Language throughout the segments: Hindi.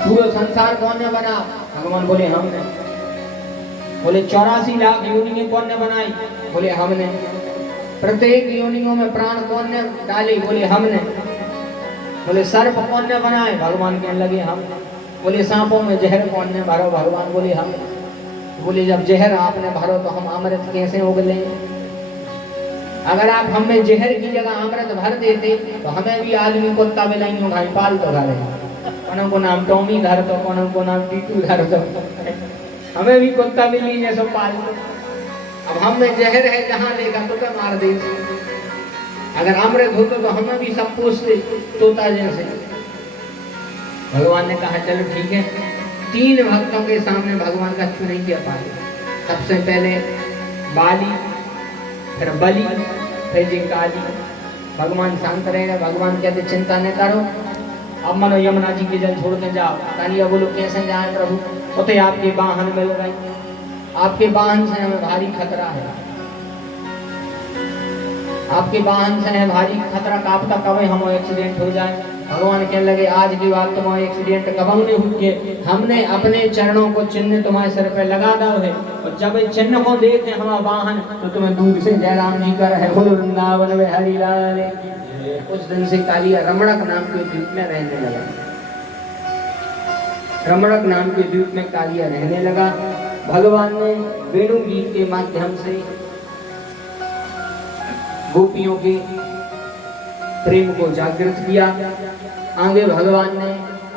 पूरा संसार कौन ने बना? भगवान बोले हमने। बोले 84 लाख योनियां कौन ने बनाई? बोले हमने। प्रत्येक योनियों में प्राण कौन ने डाले? बोले हमने। बोले सर्प कौन ने बनाए? भगवान कहने लगे हम। बोले सांपों में जहर कौन ने भरो? भगवान बोले हम। बोले जब जहर आपने भरो तो हम अमृत कैसे उगले? अगर आप हमें जहर की जगह अमृत भर देते तो हमें भी आदमी कुत्ता बिलाइयों घाई पाल तो घरे, कोनों को नाम टॉमी धर तो कोनों को नाम टीटू धर तो हमें भी कुत्ता बिल्ली जैसे पाल। अब हमें जहर है जहाँ लेगा तो क्या मार दे। अगर अमृत होते तो हमें भी सब पूछते तोता जैसे। भगवान ने कहा चलो ठीक है। 3 भक्तों के सामने भगवान का छू नहीं किया पाए। सबसे पहले बाली, फिर बलि, फिर जिंकाली। भगवान शांत रहे। भगवान कहते चिंता न करो, अब मनो यमुना जी के जल छोड़ के जाओ। कालिया बोलो कैसे जाए प्रभु? उसे आपके वाहन मिल रहे, आपके वाहन से हमें भारी खतरा है। आपके वाहन से है भारी खतरा, कापता कब हम एक्सीडेंट हो जाए। भगवान कहने लगे आज की बात तुम्हारे एक्सीडेंट कब नहीं हुई? हमने अपने चरणों को चिन्ह तुम्हारे सिर पे लगा दो है, और जब चिन्ह को देखते हमारा वाहन तो तुम्हें दूर से जय राम जी कर है बोलो वृंदावन में हरि लाल। उस दिन से कालिया रमणक नाम के द्वीप में रहने लगा। रमणक नाम के द्वीप में कालिया रहने लगा। भगवान ने वेणु गीत के माध्यम से गोपियों के प्रेम को जागृत किया। आगे भगवान ने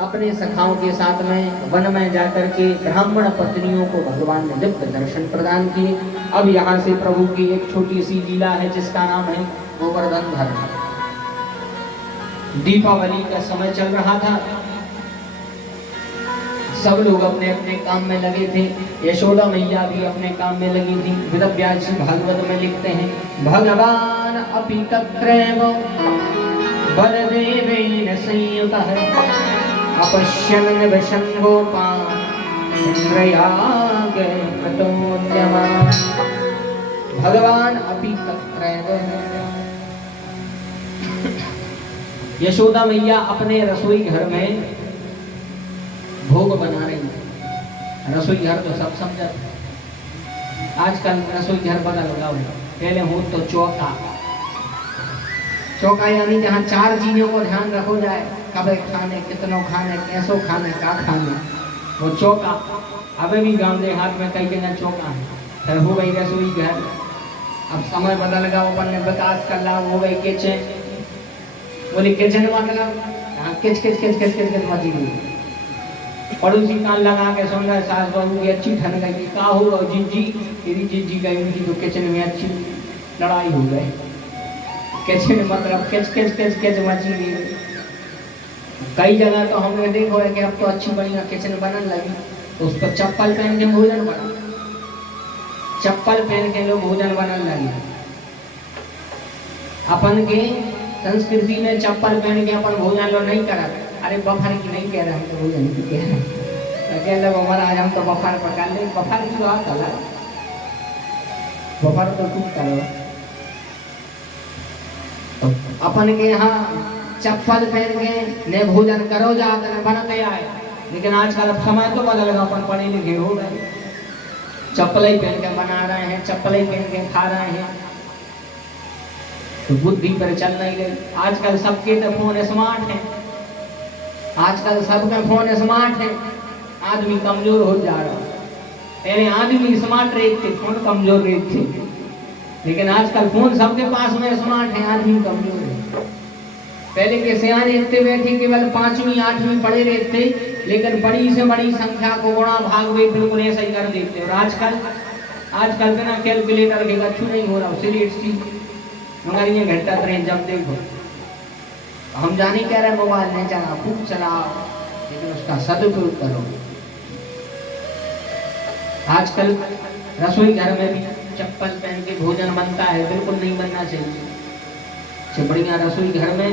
अपने सखाओं के साथ में वन में जाकर के ब्राह्मण पत्नियों को भगवान ने दिव्य दर्शन प्रदान किए। अब यहाँ से प्रभु की एक छोटी सी लीला है जिसका नाम है गोवर्धन धर्म। दीपावली का समय चल रहा था, सब लोग अपने अपने काम में लगे थे। यशोदा मैया भी अपने काम में लगी थी। वेदव्यास जी भागवत में लिखते हैं भगवान अपि तत्रैव बलदेवेन संयुतः अपश्यन् निवशन् गोपान् इंद्रयागे प्रतोद्यमान्। भगवान अपि तत्रैव, यशोदा मैया अपने रसोई घर में भोग बना रही है। रसोई घर तो सब समझा, आजकल रसोई घर बदल गया है। पहले हो तो चौका, चौका यानी जहाँ 4 चीजों को ध्यान रखो जाए, कब खाने, कितनों खाने, कैसो खाने, का खाने, वो चौका। अबे भी गांव देहात में कई जगह चौका है। फिर हो गई रसोई घर। अब समय बदल गया, अपन ने विकास कर ला, हो गई किचन। बोली किचन मतलब किच किच किच किच किच किच मची गई। पड़ोसी कान लगा के सुन रहे सास बहू की अच्छी ठन गई, का हुआ जिज्जी, तेरी जिज्जी गई उनकी तो किचन में अच्छी लड़ाई हो गई। किचन मतलब किच किच किच किच मची गई। कई जगह तो हमने देखो है कि अब तो अच्छी बढ़िया किचन बनने लगी, तो उस पर चप्पल पहन के भोजन बना, चप्पल पहन के लोग भोजन बनने लगे। अपन के संस्कृति में चप्पल पहन के अपन भोजन लोग नहीं करा। अरे बफर की नहीं कह रहे, हम तो भोजन की कह रहे हैं। कह लो हमारा आज हम तो बफर पका ले। बफर की बात अलग, बफर तो तुम करो। अपन के यहाँ चप्पल पहन के ने भोजन करो जाते न बन गया है। लेकिन आजकल समय तो बदल गया, अपन पढ़े लिखे हो गए, चप्पल ही पहन के बना रहे हैं, चप्पल ही पहन के खा रहे हैं, तो बुद्धि पर चल नहीं रही। आजकल सबके तो फोन स्मार्ट है, आजकल सबका फोन स्मार्ट है, आदमी कमजोर हो जा रहा है। पहले आदमी स्मार्ट रहते थे, फोन कमजोर रहते थे, लेकिन आजकल फोन सबके पास में स्मार्ट है, आदमी कमजोर है। पहले के सियाने इतने बैठे केवल 5वीं 8वीं पढ़े रहते, लेकिन बड़ी से बड़ी संख्या को गुणा भाग वे बिल्कुल ऐसा ही कर देते। और आजकल बिना कैलकुलेटर के कछु नहीं हो रहा। सीरियसली मगर ये घंटा ट्रेन जब देखो, हम जाने कह रहे मोबाइल नहीं चला, खूब चलाओ, लेकिन उसका सदुपयोग करो। आजकल रसोई घर में भी चप्पल पहन के भोजन बनता है, बिल्कुल नहीं बनना चाहिए। बढ़िया रसोई घर में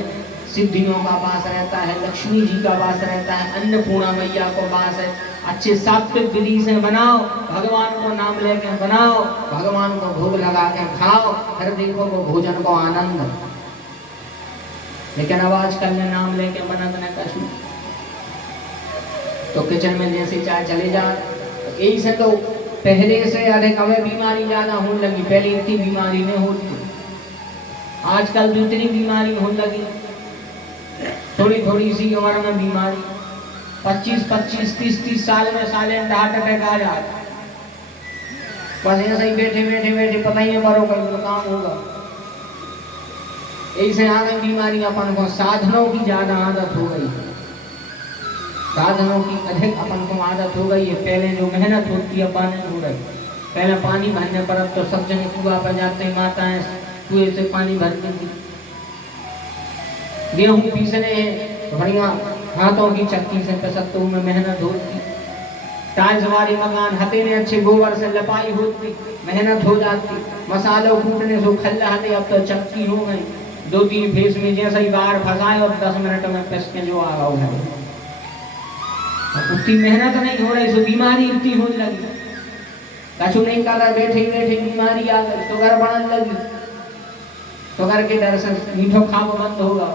सिद्धियों का वास रहता है, लक्ष्मी जी का वास रहता है, अन्नपूर्णा मैया को वास है। अच्छे सात्विक विधि से बनाओ, भगवान को नाम लेके बनाओ, भगवान को भोग लगा के खाओ, फिर देखो वो भोजन को आनंद। लेकिन अब आजकल ने नाम लेके बना देना कछु। तो किचन में जैसे चाहे चले जा, यही से तो पहले से अधिक हमें बीमारी ज्यादा होने लगी। पहले इतनी बीमारी नहीं होती, आजकल तो इतनी बीमारी होने लगी, थोड़ी थोड़ी सी उम्र में बीमारी, 25-25, 30-30 साल में साइलेंट हार्ट अटैक आ जाता। बस ऐसे ही बैठे बैठे बैठे पता ही नहीं मरो कहीं तो काम होगा। ऐसे आ गई बीमारी अपन को, साधनों की ज्यादा आदत हो गई, साधनों की अधिक अपन को आदत हो गई है। पहले जो मेहनत होती है पानी हो रही, पहले पानी भरने पर अब तो सब जन कुआं पर जाते हैं, माताएं कुएं से पानी भरती थी। गेहूं पीसने हैं बढ़िया हाथों की चक्की से पिसत्तों में मेहनत होती। टाइल्स वाले मकान हथेने अच्छे गोबर से लपाई होती, मेहनत हो जाती। मसालों कूटने से खल्ला हथे, अब तो चक्की हो गई, 2-3 फेस में जैसे ही बाहर फंसाए और 10 मिनट में पिस के जो आ रहा है। उतनी मेहनत नहीं हो रही, सो बीमारी इतनी होने लगी। कछु नहीं कर रहा, बैठे बैठे बीमारी आ गई, शुगर बढ़ने लगी, शुगर के डर से मीठो खाबो बंद होगा,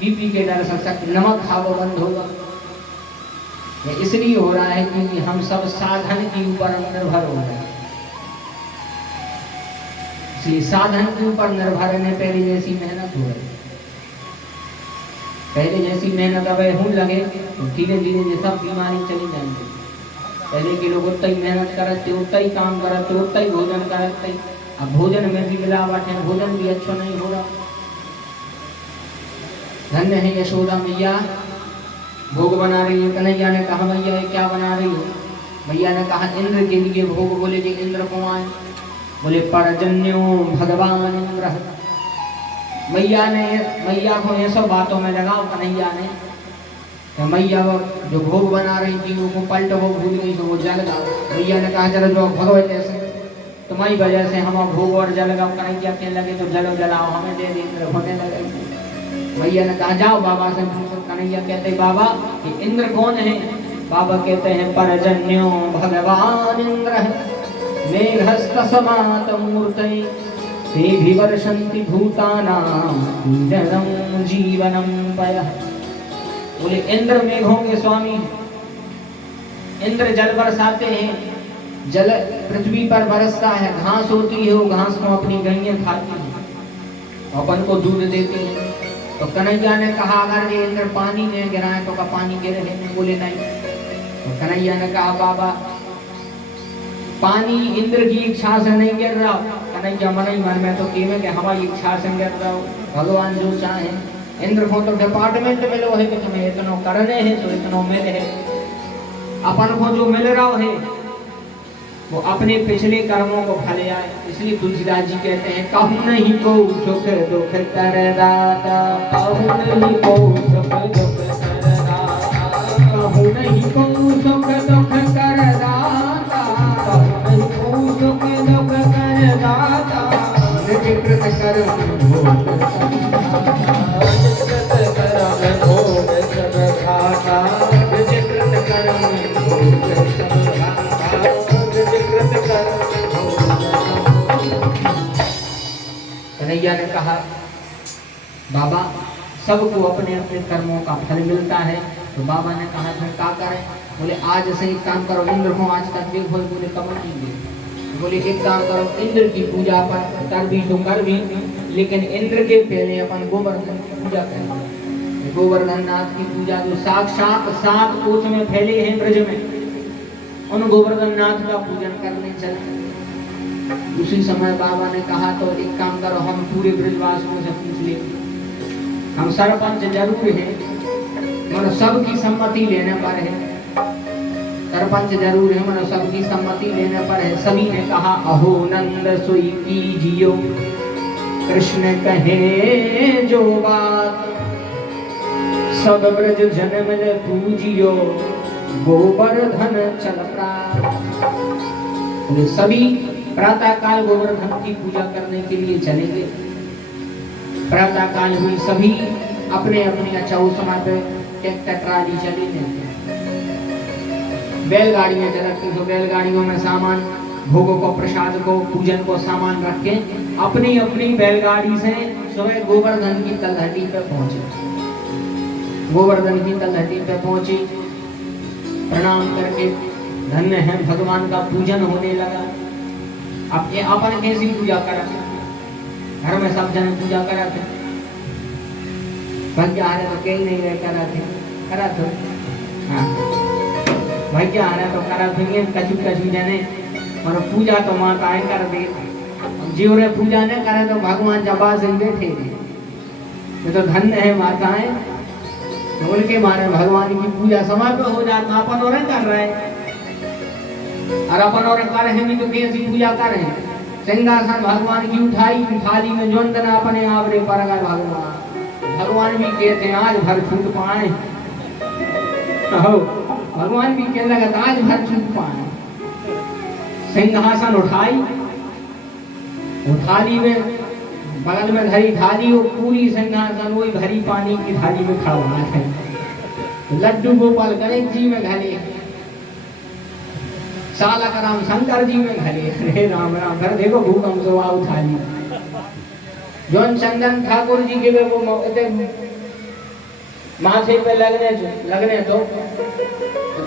बीपी के डर से नमक खाबो बंद होगा। ये इसलिए हो रहा है क्योंकि हम सब साधन के ऊपर निर्भर हो गए। इसलिए साधन के ऊपर निर्भर रहने पहले जैसी मेहनत हो रही, पहले जैसी मेहनत अब होने लगे तो धीरे धीरे ये सब बीमारी चली जाएंगी। पहले के लोग उतना ही मेहनत करते, उतना ही काम करते, उतना ही भोजन करते। अब भोजन में भी मिलावट है, भोजन भी अच्छा नहीं हो रहा। धन्य है यशोदा मैया, भोग बना रही है। कन्हैया ने कहा मैया ये क्या बना रही हो? मैया ने कहा इंद्र के लिए भोग। बोले जी इंद्र कौन आए? बोले परजन्यो भगवान इंद्र। मैया को ये सब बातों में लगाओ कन्हैया ने। तो मैया जो भोग बना रही थी वो पलट वो भूल गई, तो वो जल गया। मैया ने कहा चलो जो भगवत जैसे तुम्हारी वजह से हम भोग और जल गए। कन्हैया कहने लगे तो जलो जलाओ हमें दे दे। इंद्र होने लगे। मैया ने कहा जाओ बाबा से पूछो। कन्हैया कहते बाबा ये इंद्र कौन है? बाबा कहते हैं परजन्यो भगवान इंद्र है, मेघस्त समात मूर्तये ते विवर्षन्ति भूतानां पूजनं जीवनं पयः। बोले इंद्र मेघों के स्वामी, इंद्र जल बरसाते हैं, जल पृथ्वी पर बरसता है, घास होती है, वो घास को अपनी गैया खाती है, अपन को दूध देती है। तो कन्हैया ने कहा अगर ये इंद्र पानी में गिराए तो का पानी गिरे है? बोले नहीं। तो कन्हैया ने कहा बाबा पानी इंद्र की इच्छा से नहीं गिर रहा। कन्हैया मन ही मन में तो केवे कि हमारी इच्छा से गिर रहा हो, भगवान जो चाहे। इंद्र को तो डिपार्टमेंट मिलो है कि तुम्हें इतना करने है तो इतना मिले है। अपन को जो मिल रहा है वो अपने पिछले कर्मों को फल आए। इसलिए तुलसीदास जी कहते हैं कहूँ नहीं को सुख दुख कर दाता, कहूँ नहीं को सुख दुख कर दाता, कहूँ नहीं को सुख दुख कर दाता, कहूँ नहीं को सुख दुख कर दाता। निज कृत कर्म भोग सब खाता, निज कृत कर्म भोग सब खाता, निज कृत कर्म भोग सब खाता। कन्हैया ने कहा बाबा सबको अपने अपने कर्मों का फल मिलता है। तो बाबा ने कहा फिर क्या करें? बोले आज से एक काम करो, इंद्र को आज तक देखो। बोले कब नहीं देखो? बोले एक काम करो, इंद्र की पूजा अपन कर भी तो कर भी, लेकिन इंद्र के पहले अपन गोवर्धन की पूजा करें। गोवर्धन नाथ की पूजा जो साक्षात 7 कोष में फैले हैं ब्रज में, उन गोवर्धन नाथ का पूजन करने चले। उसी समय बाबा ने कहा तो एक काम करो, हम पूरे ब्रजवासियों से पूछ लेंगे, हम सरपंच जरूर हैं, मतलब सबकी सम्मति लेने पर है, सरपंच जरूर है, मतलब सबकी सम्मति लेने पर है। सभी ने कहा अहो नंद सोई कीजियो, कृष्ण कहे जो बात, सब ब्रज जन मिल पूजियो, गोवर्धन चल प्रात। सभी प्रातः काल गोवर्धन की पूजा करने के लिए चलेंगे। प्रातः काल हुई, सभी अपने अपने अच्छा उस समय पे ट्रैक्टर ट्राली चली जाती, बैलगाड़ियां चलती, तो बैलगाड़ियों में सामान भोगों को, प्रसाद को, पूजन को सामान रख के अपनी अपनी बैलगाड़ी से सुबह गोवर्धन की तलहटी पे पहुंचे। गोवर्धन की तलहटी पे पहुंची प्रणाम करके धन्य है भगवान का पूजन होने लगा। अब ये अपन कैसी पूजा करा, घर में सब जन पूजा करा थे, भैया आ रहे तो कहीं नहीं गए करा तो हाँ भैया आ रहे तो करा थे कछु जने, और पूजा तो माताएं कर दे, जीवरे पूजा न करे तो भगवान जबा से बैठे थे। ये तो धन्य है माताएं, बोल के मारे भगवान की पूजा समय पे हो जाता, अपन और कर रहे हैं और अपन और कर रहे हैं तो कैसी पूजा कर रहे हैं। सिंहासन भगवान की उठाई, थाली में ज्वंदना अपने आवरे पर गए भगवान भी कहते हैं आज भर छूट पाए, भगवान भी कहने लगा आज भर छूट पाए। सिंहासन उठाई, थाली में बगल में धरी थाली, वो पूरी सिंहासन वही भरी पानी की थाली में खड़ा है। लड्डू गोपाल गणेश जी में घले, सालक राम शंकर जी में घले, अरे राम राम घर देखो भूकंप से वाव थाली। जौन चंदन ठाकुर जी के वो माथे पे लगने तो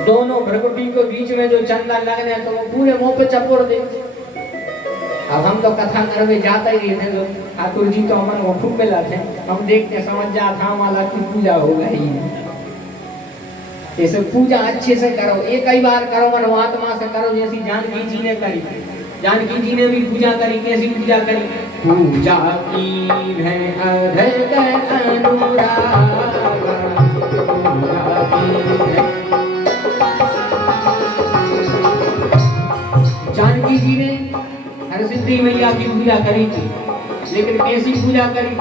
दोनों भ्रकुटी के बीच में जो चंदन लगने तो वो पूरे मुंह पे चपोड़ दे। अब हम तो कथा करवे जाता ही रहते तो ठाकुर जी तो हमारे वो खूब मिला थे, हम देखते समझ जा था माला की पूजा हो गई। जैसे पूजा अच्छे से करो, एक ही बार करो मनोआत्मा से करो, जैसी जानकी जी ने करी। जानकी जी ने भी पूजा करी, कैसी पूजा करी? पूजा की है अधक अनुराग, पूजा की है। जानकी जी ने हरसिद्धि मैया की पूजा करी थी, लेकिन कैसी पूजा करी?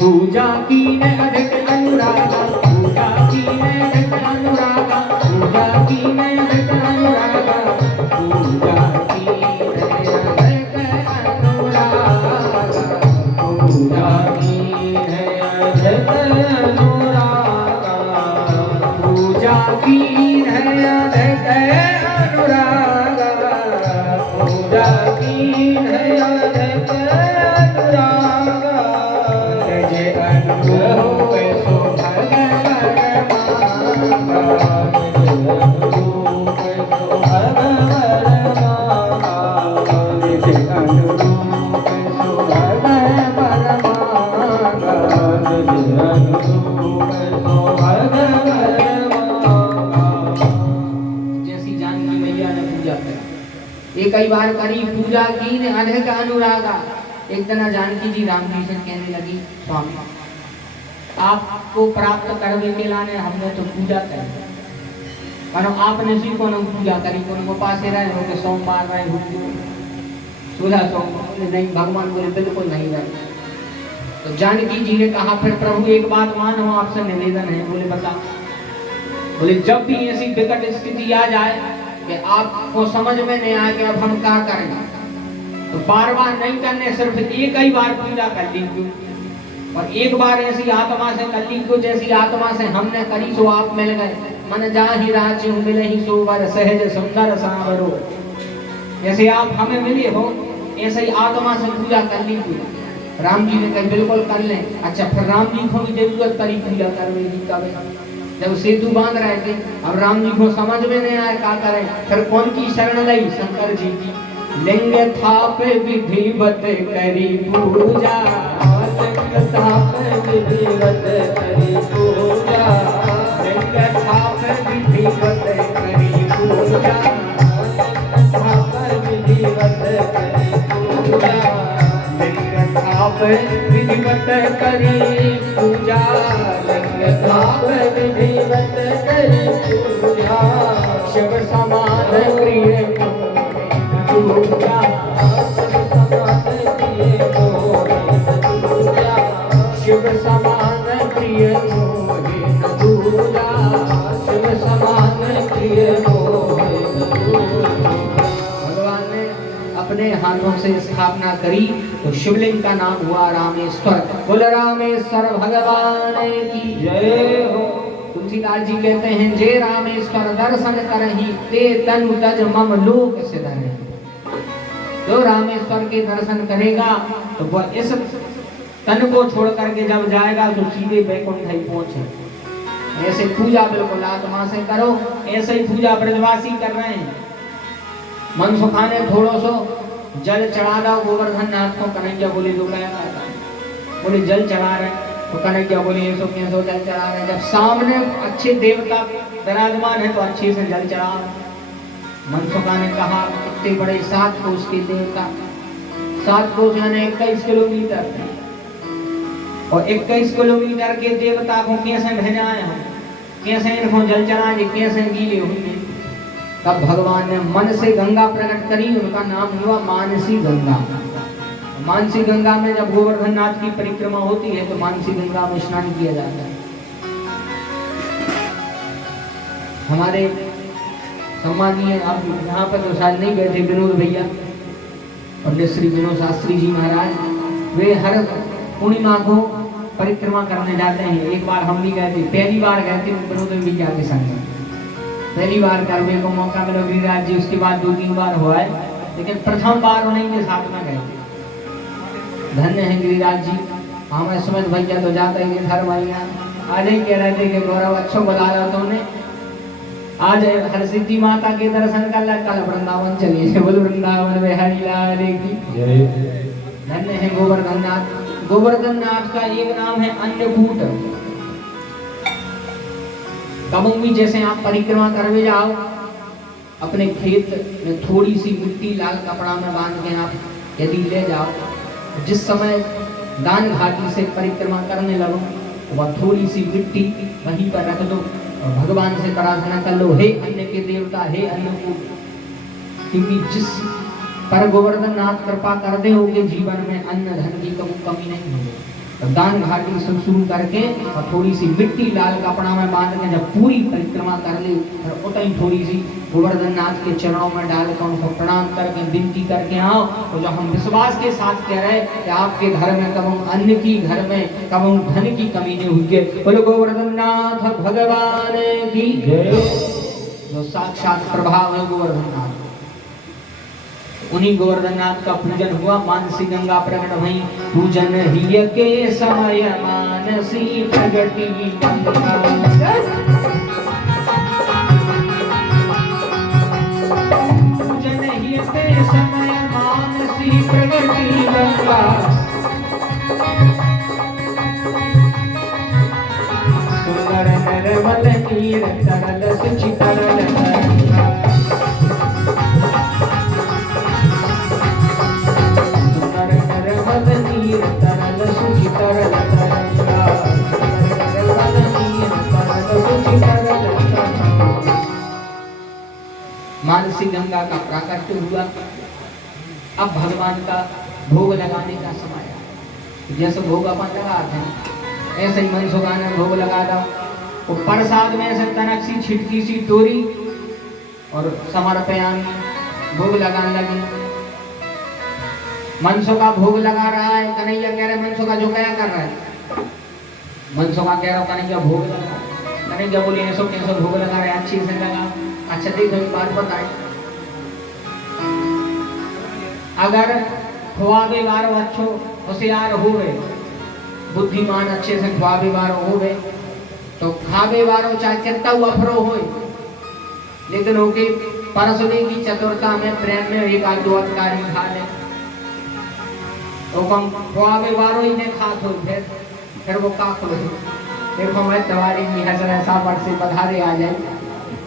पूजा की है अधक अनुराग, पूजा की है अधक अनुराग, पूजा की है अधक अनुराग, पूजा की है अधक अनुराग, पूजा की है अधक अनुराग, पूजा की है अधक अनुराग, पूजा की है अधक अनुराग। जय अनुरूप सो भगवान मांगा, जय अनुरूप सो भगवान मांगा, जय अनुरूप सो भगवान मांगा, जय अनुरूप सो भगवान मांगा। जैसी जानकी मैया ने पूजा करी, एक ही बार करी पूजा की ने अधक अनुरागा। एक दिन जानकी जी राम जी से कहने लगी, स्वामी आपको प्राप्त करने के लाने हमने तो पूजा करी, पर आपने सी को पूजा करी, को पास रहे हो के सोमवार रहे हो सुलह सोमवार नहीं, भगवान बोले बिल्कुल नहीं रहे। तो जानकी जी ने कहा फिर प्रभु एक बात मानो, आपसे निवेदन है। बोले बता। बोले जब भी ऐसी विकट स्थिति आ जाए कि आपको समझ में नहीं आए कि अब हम क्या करें, तो बार बार नहीं करने, सिर्फ एक ही बार पूजा कर लीजिए, और एक बार ऐसी आत्मा से कर लीजिए जैसी आत्मा से हमने करी सो आप मिल गए। मन जाहि राज्य मिले ही सोवर, सहज सुंदर सांवरो। जैसे आप हमें मिले हो ऐसे ही आत्मा से पूजा कर लीजिए। राम जी ने कहा बिल्कुल कर लें। अच्छा फिर राम जी को भी जरूरत पड़ी पूजा करने की। कब जब सेतु बांध रहे थे, अब राम जी को समझ में नहीं आया क्या करें, फिर कौन की शरण ली? शंकर जी की। लिंग थाप विधिवत करी पूजा, लिंग थाप विधिवत करी पूजा, लिंग थाप विधिवत करी पूजा, लिंग थाप विधिवत करी पूजा, लिंग थाप विधिवत करी पूजा, लिंग थाप विधिवत करी पूजा। शिव समान प्रिय पूजा, शिव समान प्रिय मोहिन दूजा, शिव समान प्रिय मोहिन दूजा। भगवान ने अपने हाथों से स्थापना करी तो शिवलिंग का नाम हुआ रामेश्वर। बोल रामेश्वर भगवान की जय हो। तुलसीदास जी कहते हैं जे रामेश्वर दर्शन करहि, ते तनु तज मम लोक सिधरे। जो रामेश्वर के दर्शन करेगा तो वह इस तन को छोड़ करके जब जाएगा तो सीधे वैकुंठ ही पहुंचे। ऐसे पूजा बिल्कुल आत्मा से करो। ऐसे ही पूजा ब्रजवासी कर रहे हैं। मन सुखाने थोड़ो सो जल चढ़ा दो गोवर्धन नाथ को। कन्हैया बोले तो क्या करता है, बोले जल चढ़ा रहे, तो कन्हैया बोले ऐसो कैसो जल चढ़ा रहे। जब सामने अच्छे देवता विराजमान है तो अच्छे से जल चढ़ा। मनसुखा ने कहा इतने बड़े 7 कोस के देवता, 7 कोस यानी 21 किलोमीटर, और 21 किलोमीटर के देवता को कैसे भेजाए हम, कैसे इनको जल चढ़ाए, कैसे गीले होंगे। तब भगवान ने मन से गंगा प्रकट करी, उनका नाम हुआ मानसी गंगा। मानसी गंगा में जब गोवर्धन नाथ की परिक्रमा होती है तो मानसी गंगा में स्नान किया जाता है। हमारे सम्मानीय, आप यहाँ पर तो शायद नहीं गए थे, विनोद भैया और श्री विनोद शास्त्री जी महाराज, वे हर पूर्णिमा को परिक्रमा करने जाते हैं। एक बार हम भी गए थे, पहली बार गए थे विनोद भैया के संग, पहली बार करने को मौका मिला गिरिराज जी। उसके बाद 2-3 बार हुआ है, लेकिन प्रथम बार उन्हीं के साथ में गए थे। धन्य है गिरिराज जी। हमें सुमित भैया तो जाते ही हर महीना आज ही कह रहे थे कि गौरव अच्छो बुला रहा तो उन्हें आज हर सिद्धि माता के दर्शन कर ला, कल वृंदावन चलिए, बोल वृंदावन में हरि लाल की। धन्य है गोवर्धन नाथ। गोवर्धन नाथ का एक नाम है अन्नकूट। कभी भी जैसे आप परिक्रमा करवे जाओ, अपने खेत में थोड़ी सी मिट्टी लाल कपड़ा में बांध के आप यदि ले जाओ, जिस समय दान घाटी से परिक्रमा करने लगो, वह थोड़ी सी मिट्टी वहीं पर रख दो और भगवान से प्रार्थना कर लो, हे अन्न के देवता, हे अन्नकूट, क्योंकि जिस पर गोवर्धन नाथ कृपा कर दे होगे जीवन में अन्न धन की कमी नहीं होगी। तो दान घाटी से शुरू करके और थोड़ी सी मिट्टी लाल कपड़ा में बांध के जब पूरी परिक्रमा कर ले, और उतनी थोड़ी सी गोवर्धन नाथ के चरणों में डालकर उनको प्रणाम करके विनती करके आओ। तो जो हम विश्वास के साथ कह रहे हैं कि आपके घर में कभी अन्न की, घर में कभी धन की कमी नहीं हुई है। बोलो गोवर्धन नाथ भगवान की जय। जो साक्षात प्रभाव है गोवर्धन नाथ, उन्हीं गोवर्धन नाथ का पूजन हुआ। मानसी गंगा प्रकट भई, पूजन हिय के समय मानसी प्रगटी गंगा। पूजन हिय के समय मानसी प्रगटी गंगा। सुंदर निर्मल नीर तरल सुचि तरल तरंगा। मानसी गंगा का प्राकट्य हुआ। अब भगवान का भोग लगाने का समय आया। जैसे भोग अपन लगाते हैं ऐसे ही मनसुखा ने भोग लगा दो। वो प्रसाद में से तनक सी छिटकी सी तोरी और समर्पयामी भोग लगाने लगी। मनसुखा भोग लगा रहा है, कन्हैया कह रहे मनसुखा जो क्या कर रहा है, मनसुखा कह रहा कन्हैया भोग लगा। कन्हैया बोली ऐसो कैसो भोग लगा रहे, अच्छी से लगा। अच्छा देखो एक बात बताए, अगर ख्वाबे वारो अच्छो होशियार होवे, बुद्धिमान अच्छे से ख्वाबे वारो होवे, तो खाबे वारो चाहे कितना अफरो होए, लेकिन होके परसने की चतुरता में प्रेम में एक आध दो अधिकारी खा ले, तो हम ख्वाबे वारो ही ने खात हो, फिर वो का खोले। देखो मैं तुम्हारी हजर ऐसा वर्ष से पधारे आ जाए।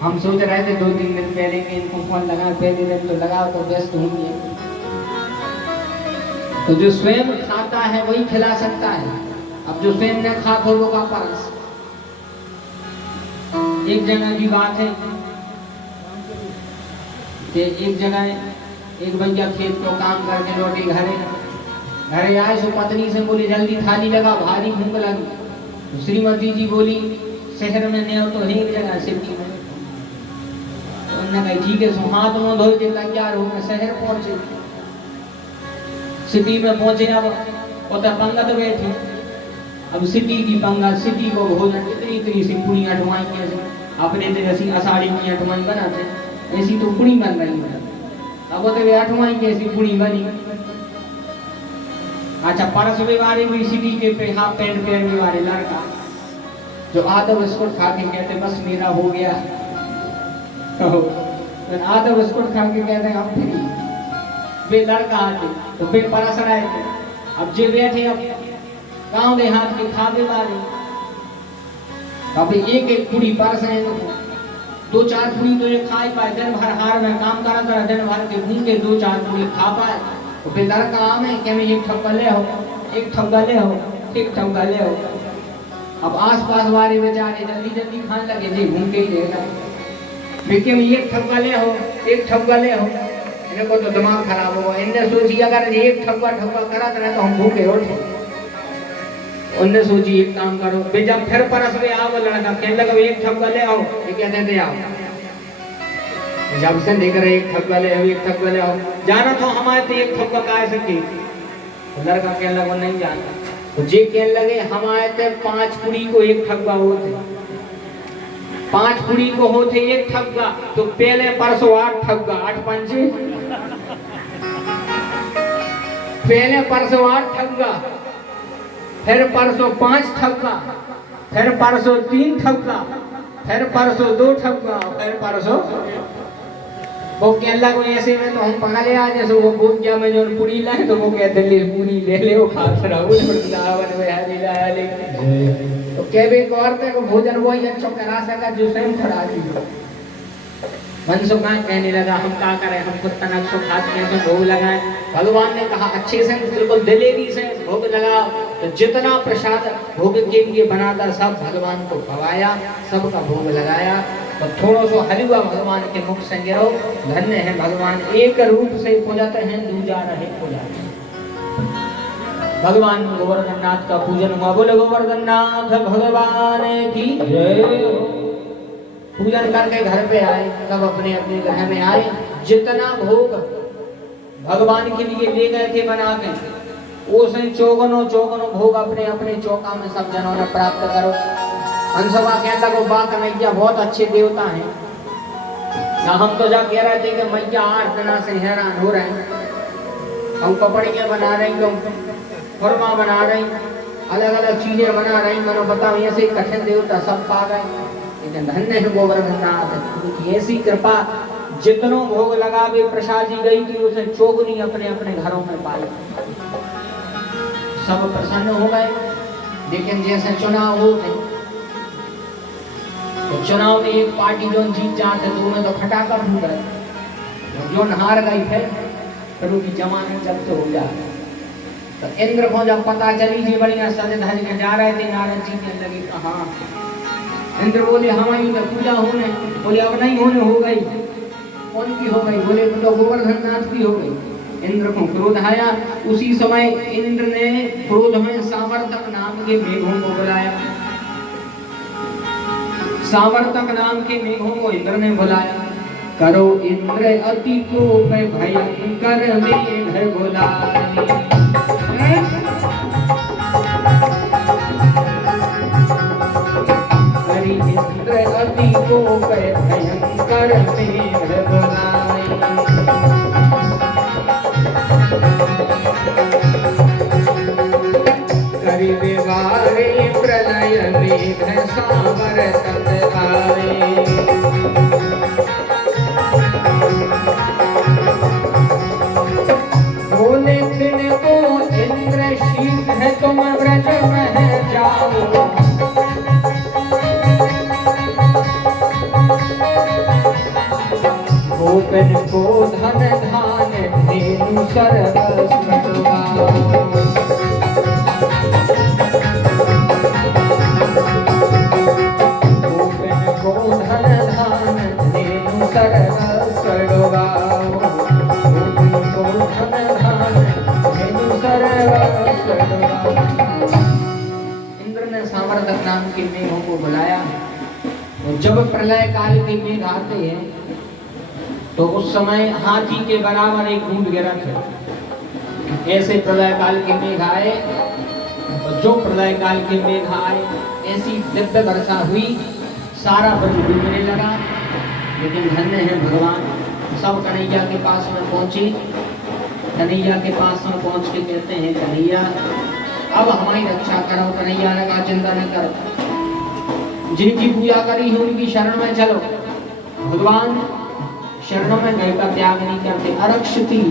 हम सोच रहे थे 2-3 दिन पहले कि इनको फोन लगा, पहले दिन तो लगाओ तो व्यस्त होंगे। तो जो स्वयं खाता है वही खिला सकता है। अब जो स्वयं न खाता हो वो का परस। एक जगह की बात है कि एक जगह एक भैया खेत को काम करके लौटे घरे आए, सो पत्नी से बोली जल्दी थाली लगा, भारी भूख लगी। तो श्रीमती जी बोली शहर में नहीं हो तो एक जगह सिटी में। तो उन्होंने कहा ठीक है, सो हाथ मुंह धो के तैयार हो गए, शहर पहुंचे। सिटी में पहुंचे, अब उधर पंगत बैठी। अब सिटी की पंगत, सिटी को भोजन इतनी सी पूरी अठवाई कैसे अपने जैसी अषाढ़ी में अठवाई बनाते, ऐसी तो पूरी बन रही है। अब उधर अठवाई कैसी पूरी बनी। अच्छा परस व्यवहारी हुई सिटी के पे हाफ पैंट पहनने वाले लड़का, जो आधा बिस्कुट खा के कहते बस मेरा हो गया, आधा बिस्कुट खा के कहते हम फ्री। वे लड़का आते तो वे परस रहे थे, अब जे बैठे अब गाँव देहात के खावे वाले, अब एक एक पूरी परस है तो 2-4 पूरी तो ये खा ही पाए, दिन भर हार में काम करा था, दिन भर के घूम के 2-4 पूरी खा पाए। तो फिर लड़का आम है कि मैं एक ठप्पा ले हो, एक ठप्पा ले हो, एक ठप्पा ले हो। अब आस पास वाले बेचारे जल्दी जल्दी खाने लगे जी, घूम के ही देगा लेकिन एक ठप्पा ले हो, एक ठप्पा ले हो। इनको तो दिमाग खराब होगा, इनने सोची अगर एक ठप्पा करा तो हम भूखे उठे। उनने सोची एक काम करो, वे जब फिर परस में आओ लड़का कहने लगा एक ठप्पा ले आओ, ये कहते थे आओ। जब से देख रहे एक ठप्पा ले आओ, एक ठप्पा ले आओ, जाना तो हमारे तो एक ठप्पा का ऐसे की। लड़का कहने लगा नहीं जाना, तो जे कहने लगे हमारे तो 5 पूरी को एक ठप्पा होते, 5 पूरी को होते एक ठप्पा, तो पहले परसों 8 ठप्पा, 8 पंचे, पहले परसों 8 ठप्पा, फिर परसों 5 ठप्पा, फिर परसों 3 ठप्पा, फिर परसों 2 ठप्पा, फिर परसों वो कहने लगा ऐसे में तो हम पहले आ जैसे वो भूख गया मैं जो पूरी लाए तो वो कहते ले पूरी ले ले वो खा रहा हूँ वृंदावन में हरी लाया ले। तो कहवे को अर्थ है को भोजन वो ही अच्छा करा सका जो स्वयं खड़ा दी। मनसुखान कहने लगा हम क्या करें, हम खुद तनक सो खाते हैं तो भोग लगाए। भगवान ने कहा अच्छे से बिल्कुल दिलेरी से भोग लगाओ। तो जितना प्रसाद भोग के लिए बनाता सब भगवान को खवाया, सबका भोग लगाया। तो थोड़ा सो हलवा भगवान के मुख से गिरो, धन्य है भगवान एक रूप से पूजते हैं दूजा रहे पूजा। भगवान गोवर्धन नाथ का पूजन हुआ, बोले गोवर्धन नाथ भगवान की जय। पूजन करके घर पे आए, सब अपने अपने घर में आए। जितना भोग भगवान के लिए ले गए थे बना के, उसे चौगनों भोग अपने अपने चौका में सब जनों ने प्राप्त करो। हंसवा कहने लगो बात मैया बहुत अच्छे देवता हैं ना, हम तो जब कह रहे थे कि मैया 8 दिना से हैरान हो रहे हैं, हम कपड़ियाँ बना रही, खुरमा बना रही, अलग अलग चीजें बना रही, मनो बताओ ऐसे कठिन देवता सब पा गए। लेकिन धन्य है गोवर्धन नाथ, ऐसी कृपा जितनों भोग लगा वे प्रसादी गई थी उसे चौगुनी अपने अपने घरों में पाई। सब प्रसन्न हो गए। लेकिन जैसे चुनाव होते तो चुनाव में एक पार्टी जो जीत जाते तो उन्हें तो खटाखा फूट गए, जो हार गई फिर उनकी जमानत जब्त हो जाए। तो इंद्र को जब पता चली थी बढ़िया सज धज के जा रहे थे, नारद जी कहने लगे कहाँ। इंद्र बोले हमारी तो पूजा होने, बोले अब नहीं होने, हो गई। कौन की हो गई? बोले तो गोवर्धन नाथ की हो गई। इंद्र को क्रोध आया। उसी समय इंद्र ने क्रोध में सावर्तक नाम के मेघों को बुलाया। सावर्तक नाम के मेघों को इंद्र ने बुलाया। करो इंद्र अति कोप भयंकर मेघ बुलाए। करी इंद्र अति कोप भयंकर मेघ बुलाए। करी विवारे प्रलय मेघ सावर्तक आए। बोले तिनको इंद्र शीघ्र तुम व्रज में जाओ। गोपन को धन धान धेनु सर्वस्व दुआओ। गोपन को धन धान धेनु सर्वस्व दुआओ। गोपन को धन धान धेनु सर्वस्व दुआओ। इंद्र ने सावर्तक नाम के मेघों को बुलाया। जब प्रलय काल के मेघ आते हैं तो उस समय हाथी के बराबर एक बूंद गिरा था। ऐसे प्रलय काल के मेघ आए, और जो प्रलय काल के मेघ आए ऐसी दिव्य वर्षा हुई, सारा ब्रज डूबने लगा। लेकिन धन्य है भगवान, सब कन्हैया के पास में पहुंचे। कन्हैया के पास में पहुंच के कहते हैं कन्हैया अब हमारी रक्षा करो। कन्हैया ने कहा चिंता नहीं करो, जिनकी पूजा करी है उनकी शरण में चलो। भगवान शरणों में गए का त्याग नहीं करते। अरक्षति